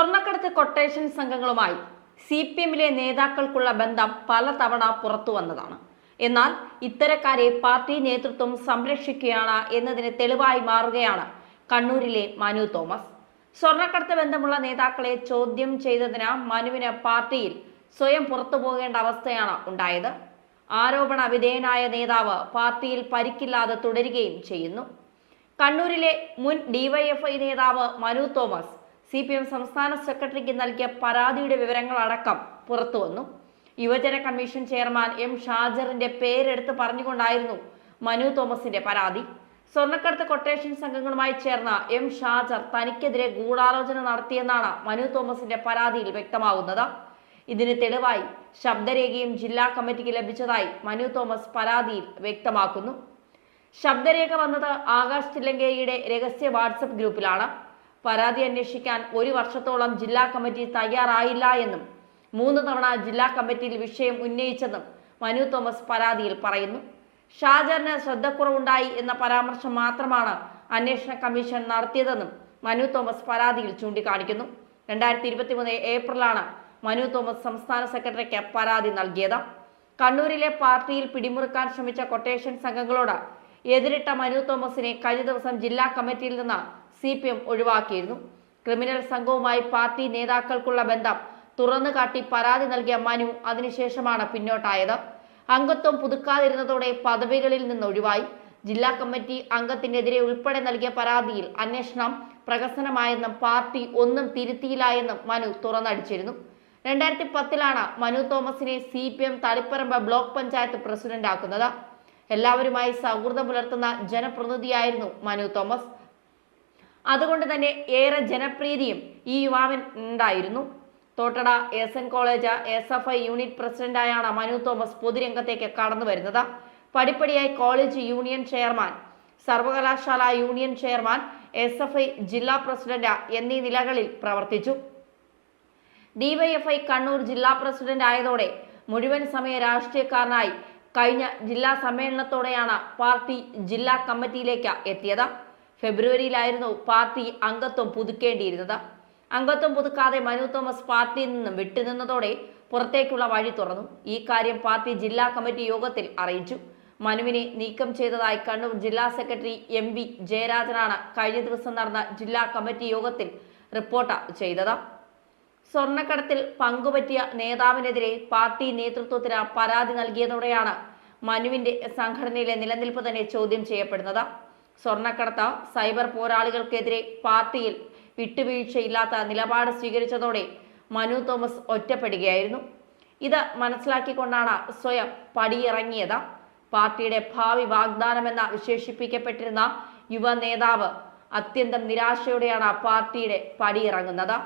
സ്വർണക്കടത്ത് quotation സംഘങ്ങളുമായി C P എമ്മിലെ നേതാക്കൾക്കുള്ള ബന്ധം പലതവണ പുറത്തു വന്നതാണ്. എന്നാൽ ഇത്തരക്കാരെ പാർട്ടി നേതൃത്വം സംരക്ഷിക്കുകയാണ് എന്നതിന് തെളിവായി മാറുകയാണ് കണ്ണൂരിലെ മനു തോമസ്. സ്വർണക്കടത്ത് ബന്ധമുള്ള നേതാക്കളെ ചോദ്യം ചെയ്തതിന് മനുവിന് പാർട്ടിയിൽ സ്വയം പുറത്തു പോകേണ്ട അവസ്ഥയാണ് ഉണ്ടായത്. ആരോപണ വിധേയനായ നേതാവ് പാർട്ടിയിൽ പരിക്കില്ലാതെ തുടരുകയും ചെയ്യുന്നു. കണ്ണൂരിലെ മുൻ ഡിവൈഎഫ്ഐ നേതാവ് Manu Thomas C P M സംസ്ഥാന സെക്രട്ടറിക്ക് നൽകിയ പരാതിയുടെ വിവരങ്ങളടക്കം പുറത്തുവന്നു യുവജന കമ്മീഷൻ ചെയർമാൻ എം ഷാജറിന്റെ പേരെടുത്ത് പറഞ്ഞുകൊണ്ടായിരുന്നു മനു തോമസിന്റെ പരാതി. സ്വർണക്കടത്ത് കൊട്ടേഷൻ സംഘങ്ങളുമായി ചേർന്ന എം ഷാജർ തനിക്കെതിരെ ഗൂഢാലോചന നടത്തിയെന്നാണ് മനു തോമസിന്റെ പരാതിയിൽ വ്യക്തമാകുന്നത് ഇതിന് തെളിവായി ശബ്ദരേഖയും ജില്ലാ കമ്മിറ്റിക്ക് ലഭിച്ചതായി മനു തോമസ് പരാതിയിൽ വ്യക്തമാക്കുന്നു. ശബ്ദരേഖ വന്നത് ആകാശ് തില്ലങ്കേരിയുടെ രഹസ്യ വാട്സപ്പ് ഗ്രൂപ്പിലാണ്. പരാതി അന്വേഷിക്കാൻ ഒരു വർഷത്തോളം ജില്ലാ കമ്മിറ്റി തയ്യാറായില്ല എന്നും മൂന്ന് തവണ ജില്ലാ കമ്മിറ്റിയിൽ വിഷയം ഉന്നയിച്ചെന്നും മനു തോമസ് പരാതിയിൽ പറയുന്നു. ഷാജറിന് ശ്രദ്ധക്കുറവുണ്ടായി എന്ന പരാമർശം മാത്രമാണ് അന്വേഷണ കമ്മീഷൻ നടത്തിയതെന്നും മനു തോമസ് പരാതിയിൽ ചൂണ്ടിക്കാണിക്കുന്നു. രണ്ടായിരത്തി ഇരുപത്തി മൂന്ന് ഏപ്രിലാണ് മനു തോമസ് സംസ്ഥാന സെക്രട്ടറിക്ക് പരാതി നൽകിയത്. കണ്ണൂരിലെ പാർട്ടിയിൽ പിടിമുറുക്കാൻ ശ്രമിച്ച കൊട്ടേഷൻ സംഘങ്ങളോട് എതിരിട്ട മനു തോമസിനെ കഴിഞ്ഞ ദിവസം ജില്ലാ കമ്മിറ്റിയിൽ നിന്ന് സി പി എം ഒഴിവാക്കിയിരുന്നു. ക്രിമിനൽ സംഘവുമായി പാർട്ടി നേതാക്കൾക്കുള്ള ബന്ധം തുറന്നു കാട്ടി പരാതി നൽകിയ മനു അതിനുശേഷമാണ് പിന്നോട്ടായത്. അംഗത്വം പുതുക്കാതിരുന്നതോടെ പദവികളിൽ നിന്ന് ഒഴിവായി. ജില്ലാ കമ്മിറ്റി അംഗത്തിനെതിരെ ഉൾപ്പെടെ നൽകിയ പരാതിയിൽ അന്വേഷണം പ്രകസനമായെന്നും പാർട്ടി ഒന്നും തിരുത്തിയില്ല എന്നും മനു തുറന്നടിച്ചിരുന്നു. രണ്ടായിരത്തി പത്തിലാണ് മനു തോമസിനെ C P M Taliparamba block panchayat president ആക്കുന്നത് എല്ലാവരുമായി സൗഹൃദം പുലർത്തുന്ന ജനപ്രതിനിധിയായിരുന്നു മനു തോമസ്. അതുകൊണ്ട് തന്നെ ഏറെ ജനപ്രീതിയും ഈ യുവാവിൻ ഉണ്ടായിരുന്നു. Thottada S N college S F I unit പ്രസിഡന്റായാണ് Manu Thomas പൊതുരംഗത്തേക്ക് കടന്നു വരുന്നത്. പടിപ്പടിയായി കോളേജ് യൂണിയൻ ചെയർമാൻ സർവകലാശാല union chairman S F I ജില്ലാ പ്രസിഡന്റ് എന്നീ നിലകളിൽ പ്രവർത്തിച്ചു. ഡിവൈഎഫ്ഐ കണ്ണൂർ ജില്ലാ പ്രസിഡന്റ് ആയതോടെ മുഴുവൻ സമയ രാഷ്ട്രീയക്കാരനായി കഴിഞ്ഞ ജില്ലാ സമ്മേളനത്തോടെയാണ് പാർട്ടി ജില്ലാ കമ്മിറ്റിയിലേക്ക് എത്തിയത്. ഫെബ്രുവരിയിലായിരുന്നു പാർട്ടി അംഗത്വം പുതുക്കേണ്ടിയിരുന്നത്. അംഗത്വം പുതുക്കാതെ മനു തോമസ് പാർട്ടിയിൽ നിന്നും വിട്ടുനിന്നതോടെ പുറത്തേക്കുള്ള വഴി തുറന്നു. ഈ കാര്യം പാർട്ടി ജില്ലാ കമ്മിറ്റി യോഗത്തിൽ അറിയിച്ചു. മനുവിനെ നീക്കം ചെയ്തതായി കണ്ണൂർ ജില്ലാ സെക്രട്ടറി എം വി ജയരാജനാണ് കഴിഞ്ഞ ദിവസം നടന്ന ജില്ലാ കമ്മിറ്റി യോഗത്തിൽ റിപ്പോർട്ട് ചെയ്തത്. സ്വർണക്കടത്തിൽ പങ്കുപറ്റിയ നേതാവിനെതിരെ പാർട്ടി നേതൃത്വത്തിന് പരാതി നൽകിയതോടെയാണ് മനുവിന്റെ സംഘടനയിലെ നിലനിൽപ്പ് തന്നെ ചോദ്യം ചെയ്യപ്പെടുന്നത്. സ്വർണക്കടത്ത് സൈബർ പോരാളികൾക്കെതിരെ പാർട്ടിയിൽ വിട്ടുവീഴ്ചയില്ലാത്ത നിലപാട് സ്വീകരിച്ചതോടെ മനു തോമസ് ഒറ്റപ്പെടുകയായിരുന്നു. ഇത് മനസ്സിലാക്കിക്കൊണ്ടാണ് സ്വയം പടിയിറങ്ങിയത്. പാർട്ടിയുടെ ഭാവി വാഗ്ദാനമെന്ന വിശേഷിപ്പിക്കപ്പെട്ടിരുന്ന യുവ നേതാവ് അത്യന്തം നിരാശയോടെയാണ് പാർട്ടിയുടെ പടിയിറങ്ങുന്നത്.